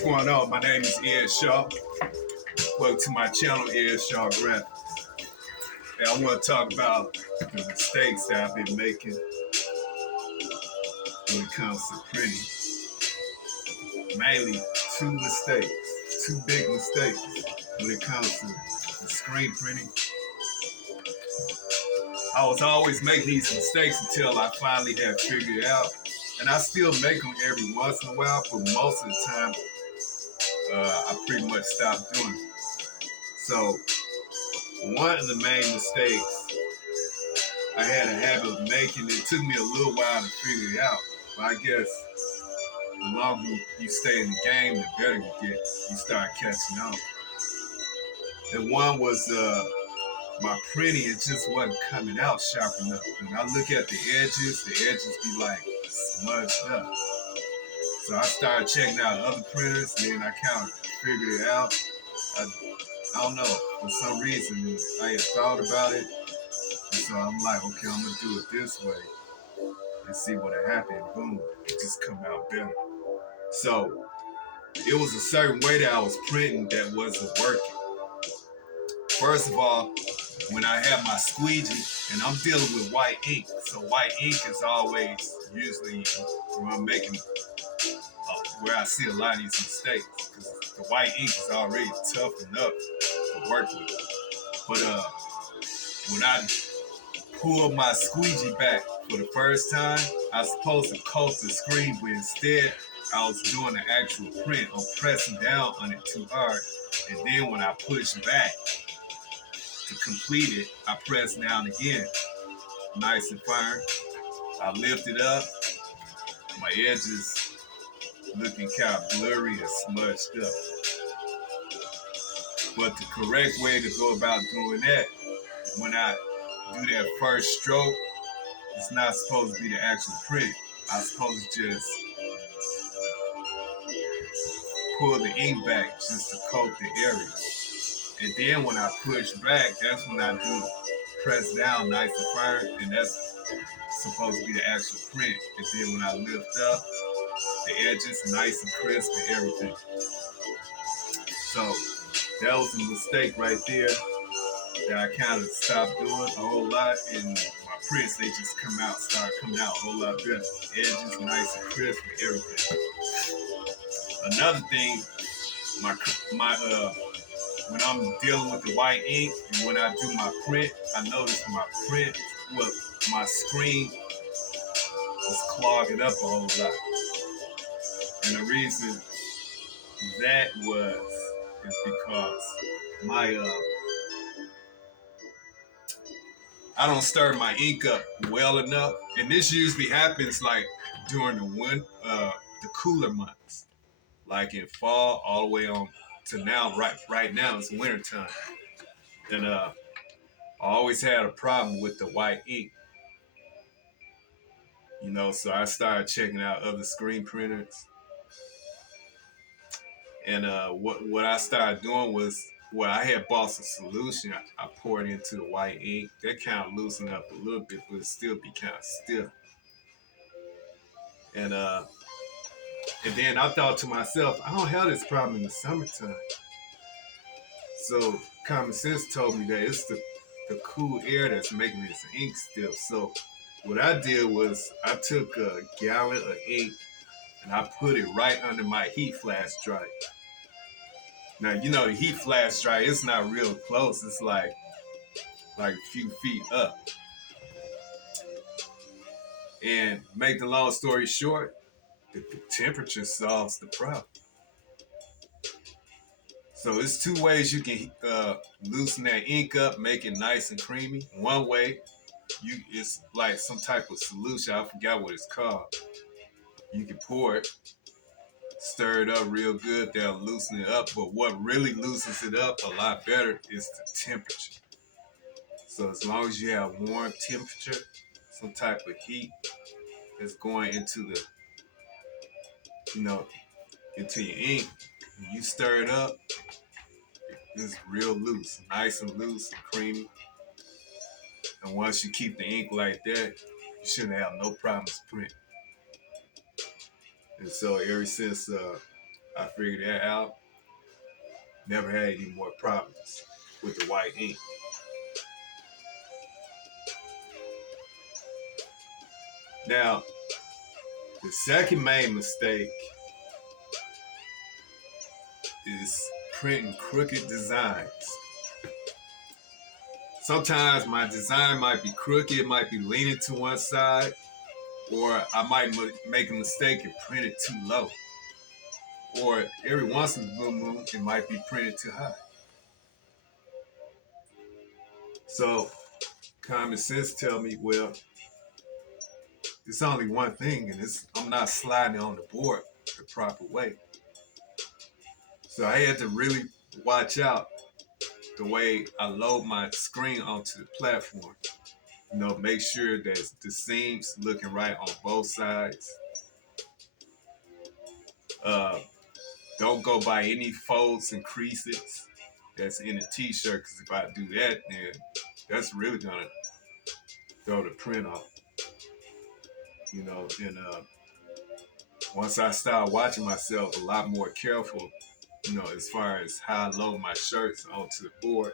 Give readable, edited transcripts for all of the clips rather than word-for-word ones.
What's going on? My name is Ed Shaw. Welcome to my channel, Ed Shaw Graphics. And I want to talk about the mistakes that I've been making when it comes to printing. Mainly two big mistakes when it comes to the screen printing. I was always making these mistakes until I finally had figured it out. And I still make them every once in a while, but most of the time, I pretty much stopped doing it. So one of the main mistakes I had a habit of making, it took me a little while to figure it out, but I guess the longer you stay in the game, the better you get. You start catching on. And one was my printing, it just wasn't coming out sharp enough. When I look at the edges be like smudged up. So I started checking out other printers, and then I kind of figured it out. I don't know, for some reason, I had thought about it, and so I'm like, okay, I'm gonna do it this way and see what happened. Boom, it just come out better. So it was a certain way that I was printing that wasn't working. First of all, when I have my squeegee, and I'm dealing with white ink, so white ink is always usually where I'm making, where I see a lot of these mistakes, because the white ink is already tough enough to work with. But when I pulled my squeegee back for the first time, I was supposed to coat the screen, but instead I was doing the actual print. I'm pressing down on it too hard, and then when I push back to complete it, I press down again, nice and firm. I lift it up, my edges looking kind of blurry and smudged up. But the correct way to go about doing that, when I do that first stroke, it's not supposed to be the actual print. I'm supposed to just pull the ink back just to coat the area. And then when I push back, that's when I do press down nice and firm, and that's supposed to be the actual print. And then when I lift up, the edges nice and crisp and everything. So that was a mistake right there that I kind of stopped doing a whole lot, and my prints, they just start coming out a whole lot better. Edges nice and crisp and everything. Another thing, when I'm dealing with the white ink and when I do my print, I notice my screen was clogging up a whole lot. And the reason that is because I don't stir my ink up well enough, and this usually happens like during the cooler months, like in fall all the way on to now. Right now it's winter time, and I always had a problem with the white ink, So I started checking out other screen printers, and what I started doing was, well, I had bought some solution. I poured into the white ink. That kind of loosened up a little bit, but it still be kind of stiff. And then I thought to myself, I don't have this problem in the summertime. So common sense told me that it's the cool air that's making this ink stiff. So what I did was I took a gallon of ink and I put it right under my heat flash dryer. Now, the heat flash dryer, it's not real close. It's like a few feet up. And make the long story short, the temperature solves the problem. So it's two ways you can loosen that ink up, make it nice and creamy. One way, it's like some type of solution. I forgot what it's called. You can pour it, stir it up real good. That'll loosen it up. But what really loosens it up a lot better is the temperature. So as long as you have warm temperature, some type of heat that's going into into your ink, when you stir it up, it's real loose, nice and loose and creamy. And once you keep the ink like that, you shouldn't have no problems printing. And so ever since I figured that out. Never had any more problems with the white ink. Now, the second main mistake is printing crooked designs. Sometimes my design might be crooked, it might be leaning to one side, or I might make a mistake and print it too low. Or every once in a blue moon, it might be printed too high. So common sense tell me, well, it's only one thing, and I'm not sliding on the board the proper way. So I had to really watch out the way I load my screen onto the platform. Make sure that the seams looking right on both sides. Don't go by any folds and creases that's in a t-shirt, because if I do that, then that's really gonna throw the print off. And once I start watching myself a lot more careful, as far as how I load my shirts onto the board,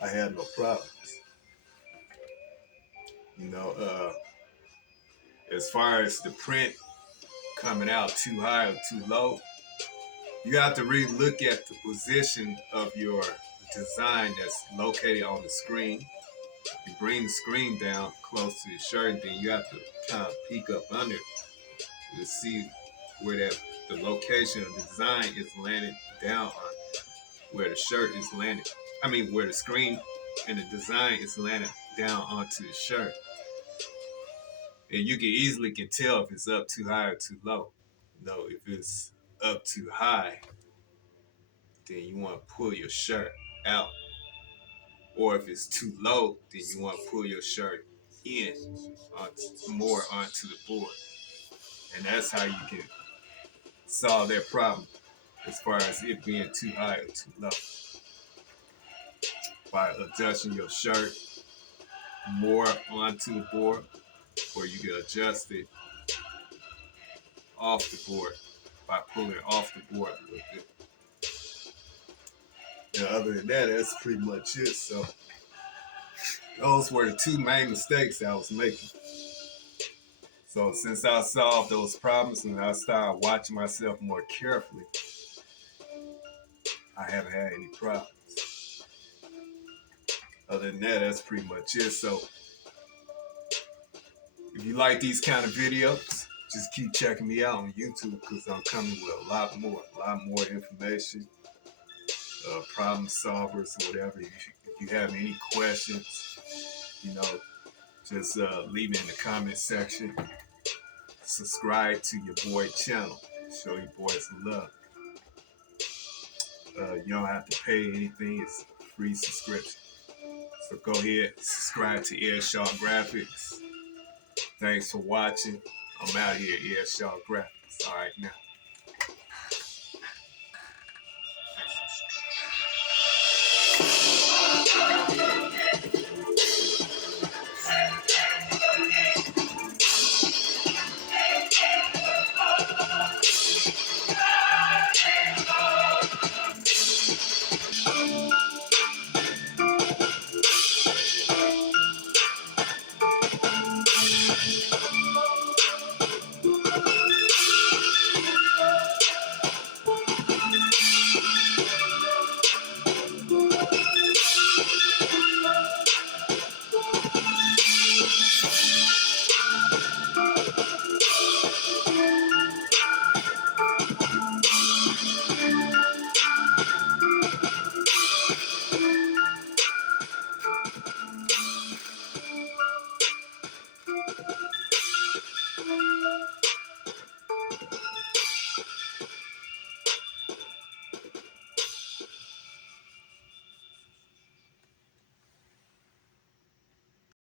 I had no problems. As far as the print coming out too high or too low, you have to really look at the position of your design that's located on the screen. You bring the screen down close to your shirt, then you have to kind of peek up under to see where the location of the design is landing down on, where the shirt is landing. Where the screen and the design is landing down onto the shirt. And you can tell if it's up too high or too low. If it's up too high, then you want to pull your shirt out. Or if it's too low, then you want to pull your shirt in more onto the board. And that's how you can solve that problem as far as it being too high or too low. By adjusting your shirt more onto the board, or you can adjust it off the board by pulling it off the board a little bit. And other than that, that's pretty much it. So those were the two main mistakes I was making. So since I solved those problems and I started watching myself more carefully, I haven't had any problems. Other than that, that's pretty much it. So if you like these kind of videos, just keep checking me out on YouTube, because I'm coming with a lot more information, problem solvers or whatever. If you have any questions, just leave it in the comment section. Subscribe to your boy channel. Show your boy some love. You don't have to pay anything. It's a free subscription. So go ahead, subscribe to Airshaw Graphics. Thanks for watching. I'm out here, Airshaw Graphics. All right, now.